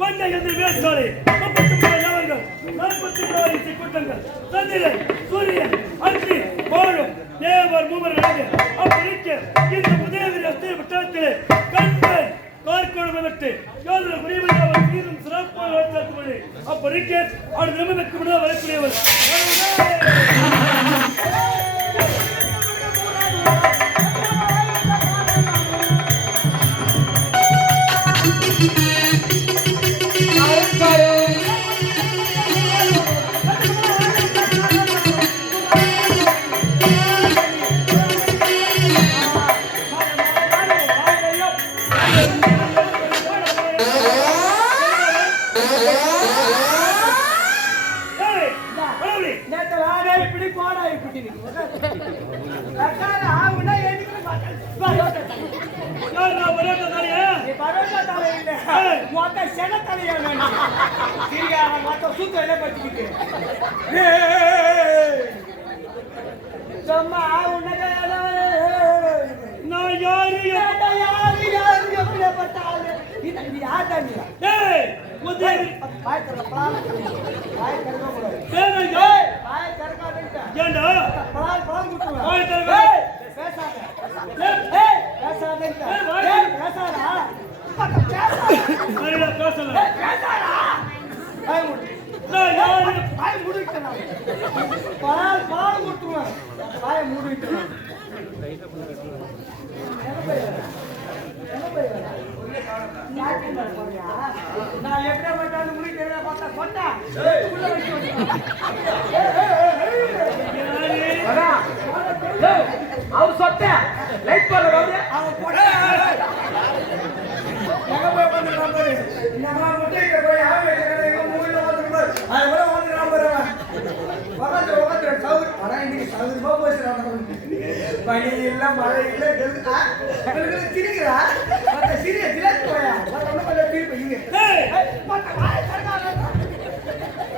கொஞ்சம் எந்த வேட்பாளி 33 நபர்கள் 44 இசை கூட்டங்கள் சந்திரன் சூரியன் அக்னி வாழும் தேவர் மூவர் நடந்து அப்படிக்க இந்த உதயகிரி அஸ்திர வட்டாரத்திலே கண்கள் கார்கோடு வெட்டு யோதன குடிமையாளர் தீரும் சிறப்பாக நடத்தப்படி அப்படிக்க அவர் நிமிடத்துக்கு முன்னாடி வரக்கூடியவர்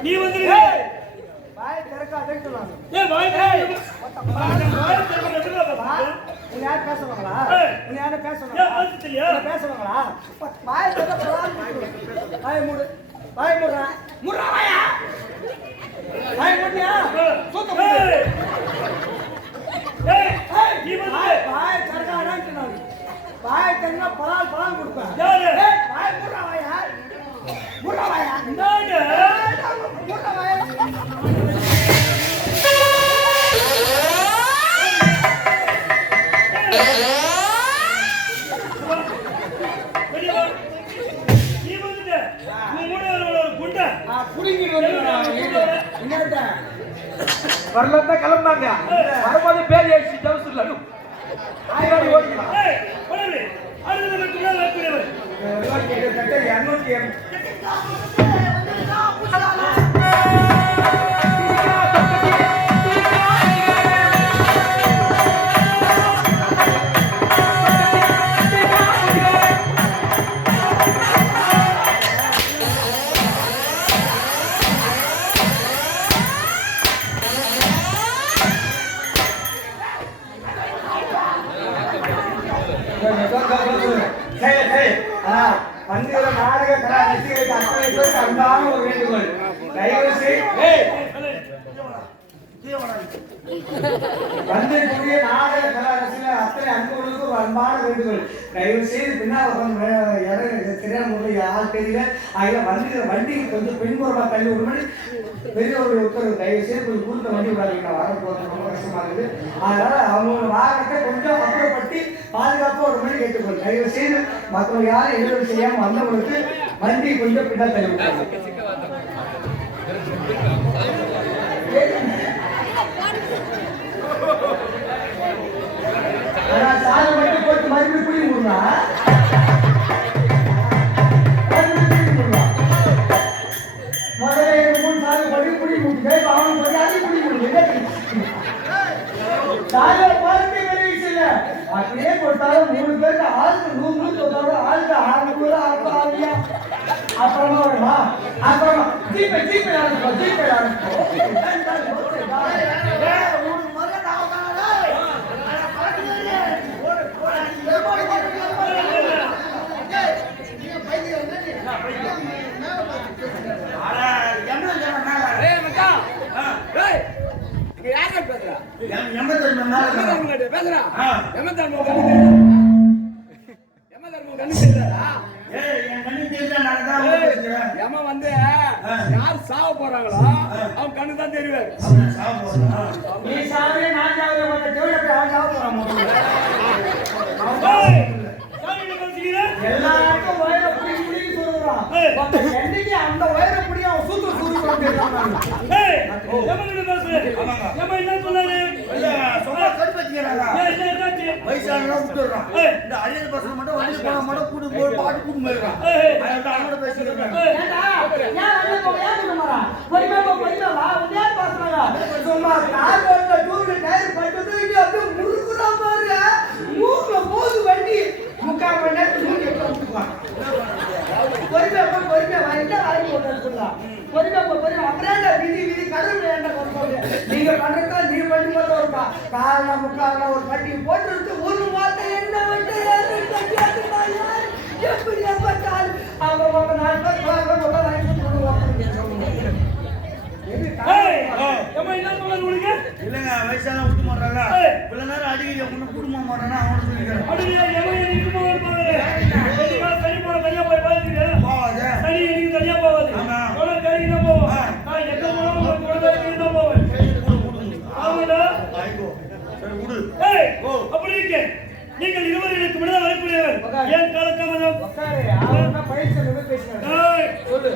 நீ வந்து வாய் திறக்காதேன்னு சொன்னாங்க. ஏய் வாய் உன்னை யார் பேசுவாங்களா? உன்னை யாரும் பேசுவாங்களா? பேசுவாங்களா? வாய் திறக்க வாய் மூடு. வாய் மூடுறா. மூடுறா வாயா. வாய் மூடியா? சூத்த மூடு. ஏய் நீ வந்து வாய் திறக்காதேன்னு சொன்னாங்க. வாய் திறந்தா பலால் கொடுப்பேன். ஏய் வாய் மூடுறா வாயா. மூடுறா வாயா. இந்தாங்க. மூடுறா வாயா. வரலன்னா கிளம்புனாங்க. வரும்போது பேர் ஏசி ஜவுசுல ஆயிரம் ஓடிக்கலாம். நாடக கலா ரசிகர்களுக்கு அத்தனை பேருக்கு அன்பான ஒரு வேண்டுகோள். தயவு செய்து வந்திருக்கக்கூடிய நாடக கலா ரசிகர்கள் அத்தனை அன்புகளுக்கு ஒரு அன்பான வேண்டுகோள். தயவு செய்து பின்னால் தெரியாத ஆள் தெரியல. ஆகிய வண்டி கொஞ்சம் பின்புறமா தள்ளி ஒரு மணி பெரியவருடைய உத்தரவு. தயவு செய்து கொஞ்சம் கூட்ட வண்டி விடாதீங்க. வர போகிறது ரொம்ப கஷ்டமா இருக்குது. அதனால அவங்க வாகனத்தை கொஞ்சம் அப்புறப்பட்டு பாதுகாப்பா ஒரு மணி கேட்டுக்கொள். தயவு செய்து மற்றவங்க யாரும் எதிர்ப்பு செய்யாம வந்தவங்களுக்கு வண்டி கொஞ்சம் பின்னால் தள்ளி விட்டாங்க. சாலை மட்டும் போட்டு மறுபடியும் குடி முடியா முதல்ல 3 சாலை படி குடி முடிச்சு அவனுக்கு சொல்லி அது குடி முடியும். சாலை பார்த்து வெளியில அப்படியே கொடுத்தாலும் 3 பேருக்கு ஆளுக்கு 100 கொடுத்தாலும் ஆளுக்கு 600 ஆளுக்கு அப்புறமா வருமா? அப்புறமா ஜீப்பே ஏய் மச்சான் ஏய் இங்க யாரா பேசுறா பேசுறா எமதர்ம கண்ணு தெரியறா எம வந்து யார் சாவ போறாங்களோ அவன் கண்ணு தான் தெரிவார் நீ சாவே நான் சாவே உன்னை தேவை அவன் சாவ போறான் எல்லாருக்கும் வயிறு புடி சொல்றான் என்னைக்கு அந்த வயிறு புடி அவன் சூத்து சூத்து பண்ணிட்டான் ஏய் எமகிட்ட பேசுறே எம என்ன சொன்னாரு சொன்னா கருப்பச்சிங்கறாங்க ஏய் என்னாச்சு வயசானவங்க விட்டுறான் இந்த அரியல் பசங்க மட்டும் வந்து போன மட்டும் கூடு போய் பாட்டு கூடு போயிடுறான் அத அவனோட பேசிக்கிறாங்க ஏண்டா ஏன் வந்து போயா குமாரா பொறுமையா வா உன்னையா பாக்குறாங்க சும்மா கார் ஓட்ட டூர் டயர் பட்டு தூக்கி அப்படியே முறுக்குறா பாரு மூக்குல போது வண்டி முக்கா மணி நேரத்துக்கு மூடி எடுத்துவான் பொறுமையா வா என்ன வாங்கி போட்டுறா பொறுமையா அப்புறம் விதி கடவுள் ஏண்டா கொண்டு நீங்க பண்றதா நீ பண்ணி போட்டு இருக்கா காரணம் முக்கால ஒரு கட்டி போட்டு ஒரு வார்த்தை என்ன வந்து எப்படி பார்த்தால் அவங்க நாலு ஏய் எம என்ன சொன்னாரு உனக்கு இல்லங்க வயசான விட்டு மாறாங்க இவ்வளவு நேரம் அடிக்கடி முன்ன குடும்பம் மாறானா அவன சொல்லிக்கிறேன் அப்படியே எம எனக்கு போறது பாரு நீங்க சரி போற தனியா போய் பாத்துங்க போவாத சரி நீங்க தனியா போவாது ஆமா போற கறி தான் போவோம் நான் எங்க போறோம் ஒரு கூட கறி தான் போவேன் ஆமாடா ஐயோ சரி விடு ஏய் அப்படி இருக்கே நீங்கள் இருவரும் எனக்கு விட வரக்கூடியவர் ஏன் காலத்தாமதம் உட்காரு அவனா பைசா பேசுறாங்க ஏய் சொல்லு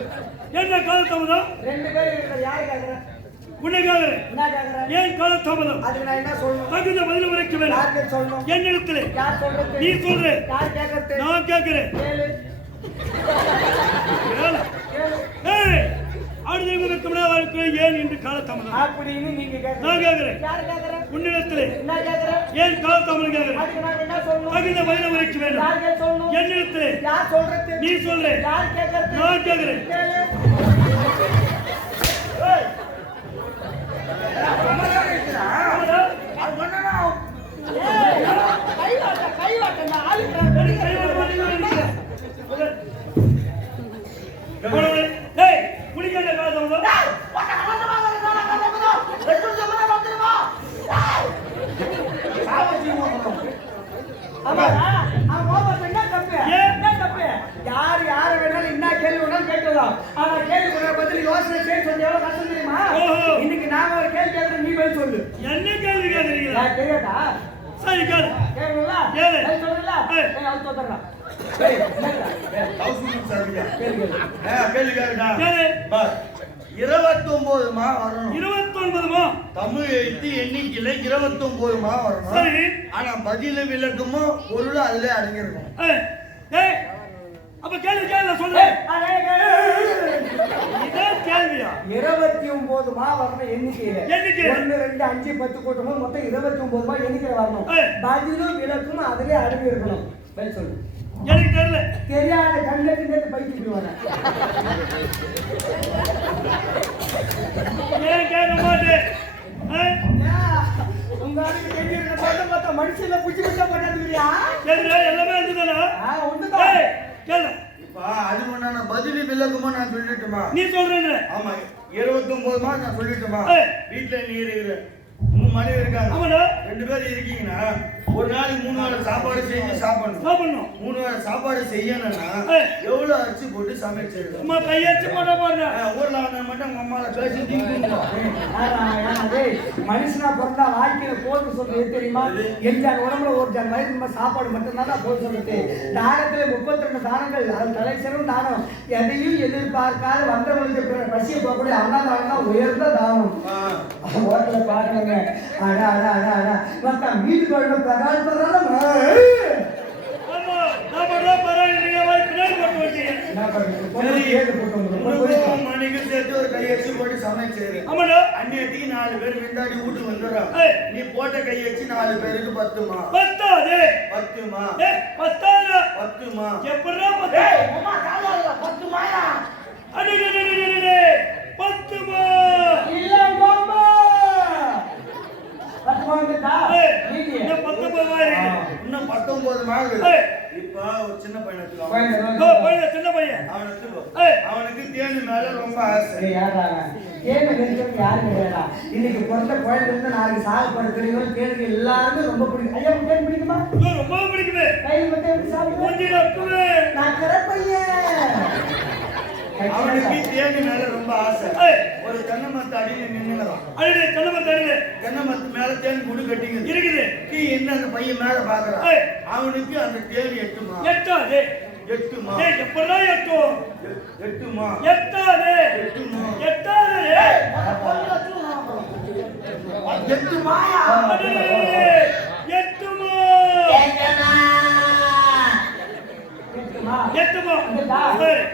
என்ன காலத்தாமதம் ரெண்டு பேர் இருக்கிற யாரு கேக்குற உன்னை கேக்குறேன் என்ன கேக்குற ஏன் காலத்தாமதம் அதுக்கு நான் என்ன சொல்லணும் தகுந்த பதில் உரைக்க வேண்டும் யாருக்கு சொல்லணும் என்னிடத்திலே யார் சொல்றது நீ சொல்ற யார் கேக்குறது நான் கேக்குறேன் கேளு கேளு ஏய் அடுத்த வாழ்க்கை ஏன் இன்று காலத்தாமதம் அப்படின்னு நீங்க கேக்குற நான் கேக்குறேன் யார் கேக்குற உன்னிடத்திலே என்ன கேக்குற ஏன் காலத்தாமதம் கேக்குறேன் அதுக்கு நான் என்ன சொல்லணும் தகுந்த பதில் உரைக்க வேண்டும் யார் சொல்லணும் என்னிடத்திலே யார் சொல்றது நீ சொல்ற யார் கேக்குறது நான் கேக்குறேன் கேளு அது பண்ணனா கை வாட்ட நான் ஆளுக்கு டேய் குளிக்காத காலத்தாமதம் ஆமா அவன் கோபம் என்ன தப்பு என்ன தப்பு யார் யாரை வேணாலும் என்ன கேள்வி வேணாலும் கேட்கலாம் ஆனா கேள்வி பதில் யோசனை செய்ய சொல்லி எவ்வளவு கஷ்டம் தெரியுமா இன்னைக்கு நாம ஒரு கேள்வி கேட்கறோம் நீ பதில் சொல்லு என்ன கேள்வி கேக்குறீங்களா தெரியாதா சரி கேளு கேளுங்களா கேளு. சொல்றீங்களா அவன் தோத்துறான் ஹவுஸ் சரியா கேளு கேள்வி கேளுடா கேளு 29 மா வரணும் 29 மா தமிழ் எழுத்து எண்ணிக்கையில 29 மா வரணும் சரி ஆனா பதில விளக்கமும் பொருள் அதுல அடங்கியிருக்கும் ஏய் அப்ப கேள்வி கேளு சொல்லு இதான் கேள்வியா 29 மா வரணும் எண்ணிக்கையில 1 2 5 10 கூட்டமும் மொத்தம் 29 மா எண்ணிக்கையில வரணும் பதிலும் விளக்கும் அதுல அடங்கி இருக்கணும் பதில் சொல்லு எனக்கு தெரியல தெரியாத கண்ணுக்கு நேத்து பைத்திட்டு வரேன் ஏன் கேட்க மாட்டேன் உங்க ஆளுக்கு தெரிஞ்சிருக்க பார்த்தா மனுஷன்ல புடிச்சு புடிச்சா பண்ணாதுறியா எல்லாமே இருந்துதானா ஒண்ணுதான் ஏய் கேளு இப்ப அது ஒண்ணா பதில் விளக்குமா நான் சொல்லிட்டுமா நீ சொல்றேன்னு ஆமா 29 மா நான் சொல்லிட்டுமா வீட்ல நீ இருக்கிற 3 மணி இருக்காங்க ஆமாடா 2 பேர் இருக்கீங்கன்னா ஒரு நாளைக்கு 3 வேளை சாப்பாடு செஞ்சு சாப்பிடணும் 3 வேளை சாப்பாடு செய்யணும்னா எவ்வளவு அரிசி போட்டு சமைச்சிருக்கோம் சும்மா கையெழுத்து போட போறேன் ஊர்ல வந்தா மட்டும் உங்க அம்மால பேசி தீங்குவோம் மனுஷனா பிறந்தா வாழ்க்கையில போது சொல்றது தெரியுமா எஞ்சான் உடம்புல ஒரு ஜான் வயது நம்ம சாப்பாடு மட்டும்தான் போது சொல்றது தானத்துல 32 தானங்கள் அது தலை சிறந்த தானம் எதையும் எதிர்பார்க்காத வந்தவங்களுக்கு பசியை போகக்கூடிய அன்னதானம் தான் உயர்ந்த தானம் ஹோட்டல பாக்கணுங்க அடா அடா அடா அடா மொத்தம் வீட்டுக்கு வரணும் பிரகால் பிரகாரம் ஆமா நான் பண்றா பரவாயில்லை நீங்க வாய் பின்னாடி போட்டு வச்சீங்க என்ன பண்ணுங்க மணிக்கு சேர்த்து ஒரு கையெழுத்து போட்டு சமைச்சிரு ஆமாடா அன்னைக்கு 4 பேர் விந்தாடி வீட்டுக்கு வந்துடுறோம் நீ போட்ட கையெழுத்து 4 பேருக்கு 10 மா பத்தாது 10 மா பத்தாது 10 மா எப்பறா பத்தாது அம்மா காலால 10 மாயா அடே 10 மா இல்ல மாமா 10 மாங்கடா நீங்க இன்னும் 19 மாதிரி இன்னும் 19 மா இப்ப ஒரு சின்ன பையன் எடுத்துக்கோ பையன் சின்ன பையன் அவன் எடுத்துக்கோ அவனுக்கு தேனி மேல ரொம்ப ஆசை. தேனி வெறுக்கிறது யாரும் கிடையாதா? இன்னைக்கு பிறந்த குழந்தை இருந்து நாளைக்கு சாகுபட தெரியும். தேனி எல்லாருமே ரொம்ப பிடிக்கும். ஐயா தேனி பிடிக்குமா? ரொம்ப பிடிக்குமே. கையில் மட்டும் எப்படி சாப்பிடுவோம்? நான் கரப்பையன். அவனுக்கு தேனி மேல ரொம்ப ஆசை. ஒரு தென்னை மரத்து அடியில நின்னுறான். அடியில தென்னை மரத்து அடியில தென்னை மரத்து மேல தேனி குடு கட்டிங்க இருக்குது. நீ என்ன அந்த பையன் மேல பாக்குறான். அவனுக்கு அந்த தேனி எட்டுமா? எட்டாது. எட்டுமா? எப்படா எட்டும்? எட்டுமா? எட்டாது. எட்டுமா? எட்டாது. எட்டுமா? எட்டுமா? எட்டுமா?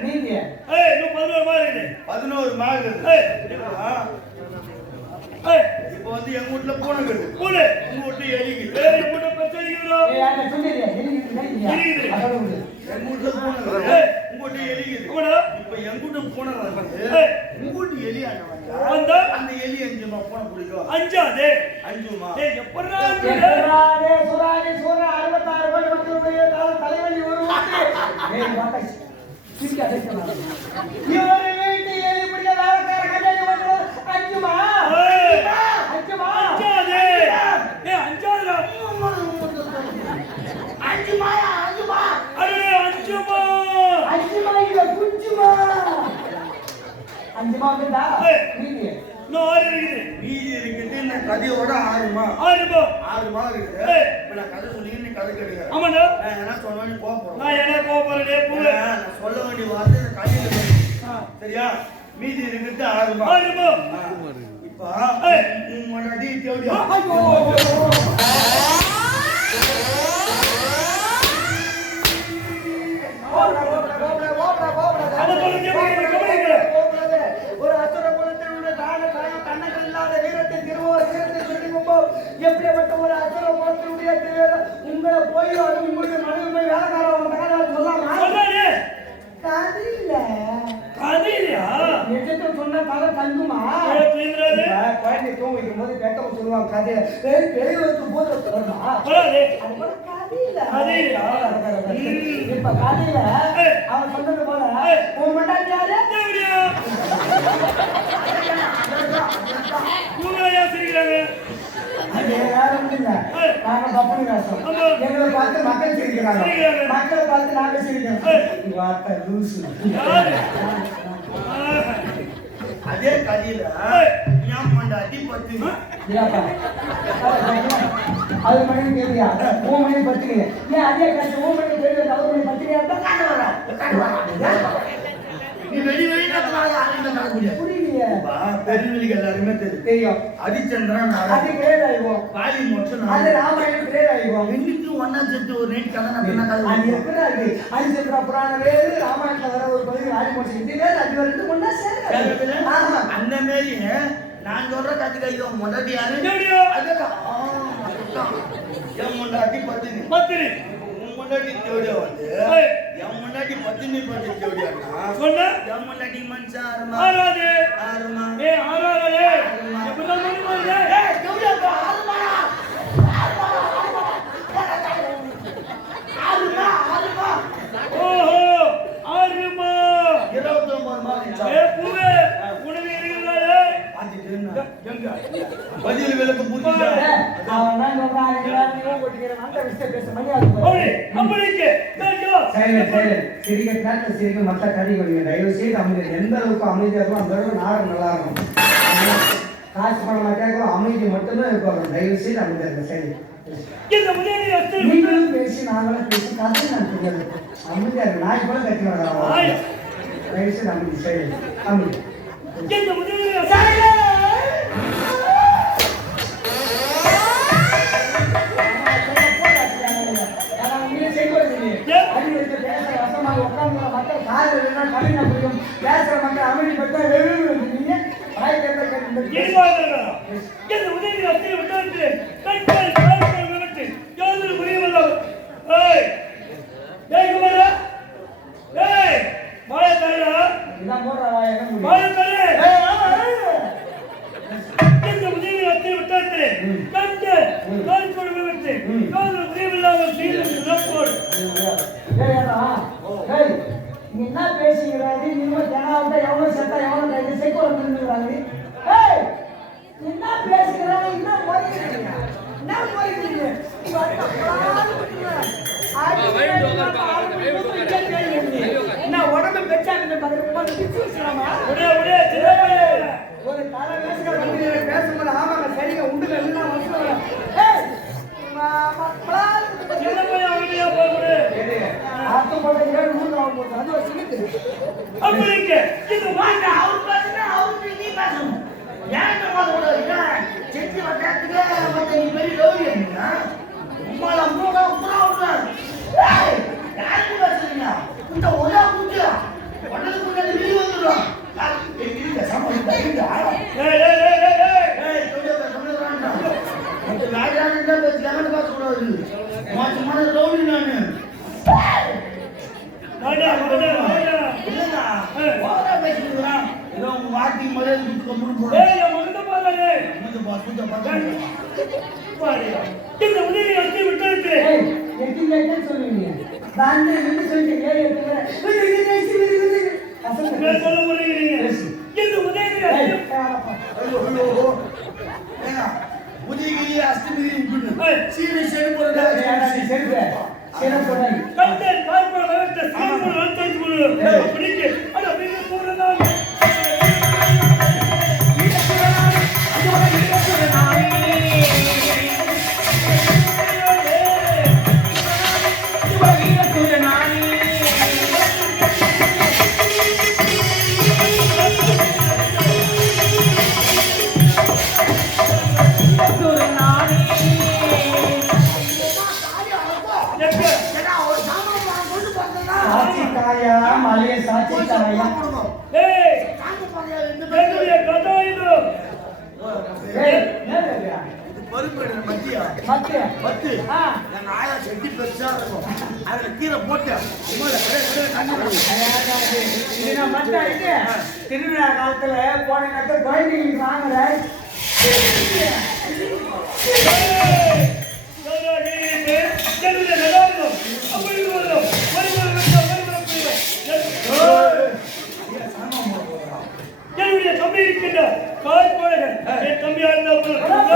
நீங்க இன்னும் 11 மாடு இருக்குது. 11 மாடு இருக்கு. இப்போ வந்து எங்க வீட்டுல பூனை இருக்குது. பூனை உங்க வீட்டுல எலிக்குது. எங்க வீட்டுல பிரச்சனை இருக்குதோ? நான் சொல்லிடுறேன். இருக்குது. அதோட எங்க வீட்டுல பூனை இருக்குது. உங்க வீட்டுல எலிக்குது. இப்போ எங்க வீட்டுல பூனை வந்து உங்க வீட்டு எலி அந்த எலி அஞ்சுமா பூனை பிடிக்கும். அஞ்சாது. அஞ்சுமா? எப்படா சுராணி சூர 66 கோடி மக்களுடைய தலைவலி ஒரு இவரு வீட்டு எலி பிடிக்க வேலைக்கார கல்யாணி வந்து அஞ்சுமா? அஞ்சுமா? அஞ்சாது. அஞ்சாதுடா. அஞ்சுமாயா? அஞ்சுமா? அடே அஞ்சுமா. அஞ்சுமா இல்ல குஞ்சுமா? அஞ்சுமா வந்துடா. நீங்க இன்னும் 6 இருக்குது. மீதி இருக்குது. இந்த கதையோட 6மா? 6மா இருக்குது. இப்ப நான் கதை சொல்லி நீ கதை கேளுங்க. ஆமாண்டா. நான் என்ன சொன்னேன்னு கோபப்படுறேன். நான் என்ன கோபப்படுறேன் பூவே? நான் சொல்ல வேண்டிய வார்த்தை இந்த கதையில சரியா? மீதி இருக்குது 6மா? இப்ப முன்னாடி தேடி ஒரு அசுர குலத்தினுடைய தான தாயம் கண்ணங்கள் இல்லாத வீரத்தின் வீரத்தை சொல்லி எப்படிப்பட்ட ஒரு அசுர குலத்தினுடைய உங்களை போய் உங்களுடைய மனைவி போய் வேலைக்காரன் சொல்லாமா? கதையிலையா? நிஜத்தை சொன்ன கதை தங்குமா? குழந்தை தூங்க வைக்கும் போது பெட்டவ சொல்லுவாங்க கதையை பெரிய வச்சு போது கதையிலையா? இப்ப கதையில அவன் சொன்னது போல உன் மண்டாட்டி யாரு? அது யாரும் இல்ல. நாங்க பப்பனி வேஷம். எங்களை பார்த்து மக்கள் சிரிக்கிறாங்க. மக்களை பார்த்து நாங்க சிரிக்கிறோம். வார்த்தை லூசு. அதே கதையில என் மண்டாட்டி பத்தினி. அது மணி கேள்வியா? 3 மணி பத்தினி. ஏன் அதே கஷ்டம் 3 மணி கேள்வி அவர் மணி பத்தினியா இருந்தா காட்ட வர. நீ வெளி வெளியில புரியலையே. பெருவெளிக்கு எல்லாருமே தெரியும். ஹரிச்சந்திரன் அது கிரேட் ஆயிடும். பாலி மொத்தம் அது ராமாயணம் கிரேட் ஆயிடும். இன்னைக்கு ஒன்னா சேர்த்து ஒரு நைட் கதை நான் அது எப்படி இருக்கு? ஹரிச்சந்திர புராணம் வேறு, ராமாயணத்துல வர ஒரு பகுதி ராஜமோட்சம் இது வேறு, அது ரெண்டு ஒன்னா சேர அந்த மாரி நான் சொல்ற கத்துக்க முன்னாடி யாரு என் முன்னாடி பத்தினி உன் முன்னாடி தேடியா வந்து என் முன்னாடி பத்தினி பத்தி தேடியானா சொன்ன என் முன்னாடி மனுஷன் ஆறாது ஆறுமா ஆறாது எப்பதான் மணி ஓஹோ 29 மாதம் பூவே உனக்கு இருக்கிறாரே பதில் விளக்கு புரியுதா மற்ற கடிகள் தயவு செய்து அமைதி எந்த அளவுக்கு அமைதியா இருக்கும் அந்த அளவுக்கு நாடகம் நல்லா இருக்கும். காசு பண்ண மாட்டேன் அமைதி மட்டும்தான் இருப்பாங்க. தயவு செய்து அமைதியா இருக்க சரி நீங்களும் பேசி நாங்களும் பேசி கதை நான் தெரியாது. அமைதியா இருக்கு. நாய் கூட கட்டி வர தயவு செய்து அமைதி சரி அமைதி நீ என்ன பேசுகிறாரு நீங்க ஜனாவிட்ட எவ்வளவு செத்தா எவ்வளவு கைது செக்குல நின்னுறாங்க ஏய் நீ என்ன பேசுகிறாரு என்ன போறீங்க என்ன போறீங்க என்ன உடம்பு பெச்சாங்க ஒரு தலை பேசுகிற வந்து பேசும்போது ஆமாங்க சரிங்க உண்டுல என்ன வசூல் அர்த்தம் போட்ட 7 மூணு ஆகும் அது வச்சுக்கிட்டு அப்படிங்க இது வாங்க அவர் பேசுனா அவருக்கு நீ பேசணும் ஏன் கூட செஞ்சு வட்டாத்துக்கு மத்த நீ பெரிய லோவியன்னா உம்மால மூணா உத்தரவு ஏய் யாருக்கு பேசுறீங்க இந்த ஒரே குட்டி ஒன்னது முன்னாடி வெளிய வந்துடுறோம் இருங்க சமாளிக்க இருங்க ஏய் ஏய் ஏய் ஏய் ஏய் சொல்லுறான்டா இந்த நாயானே பேசி லெமன் பாஸ் கூடாது மாசமான லோவி நானு வாடா வாடா வாடா இல்லடா ஓவரா பேசிடுறான் ஏதோ உங்க வாட்டி மரியாதை கொடுத்து கம்முன்னு ஏய் என் மகன் பாருங்க இந்த பாஸ் பாத்து பாருங்க இந்த உதவி அத்தி விட்டு ஏய் எங்க சொல்லுவீங்க நான் என்ன சொல்லிட்டேன் ஏய் நான் சொல்ல முடியல இந்த உதவி ஏங்க உதயகிரி அஷ்டமிரி உட்குன்னு சீனி செடி போறதா கண்டே கார்பன் வரட்ட சாமன் அழுத்தம் கொடு அப்படிங்க அட அப்படிங்க போறதா மலைய சாட்சி தாயா ஏய் என்னுடைய கதை இது பருப்பு மத்தியா மத்திய பத்து எங்க ஆயா செட்டி பெருசா இருக்கும் அதுல கீரை போட்டு திருவிழா காலத்துல போன நேரத்துல குழந்தைங்களுக்கு வாங்குற என்னுடைய தம்பி இருக்கின்ற காய்ப்பாளர்கள் என் தம்பியா இருந்தால்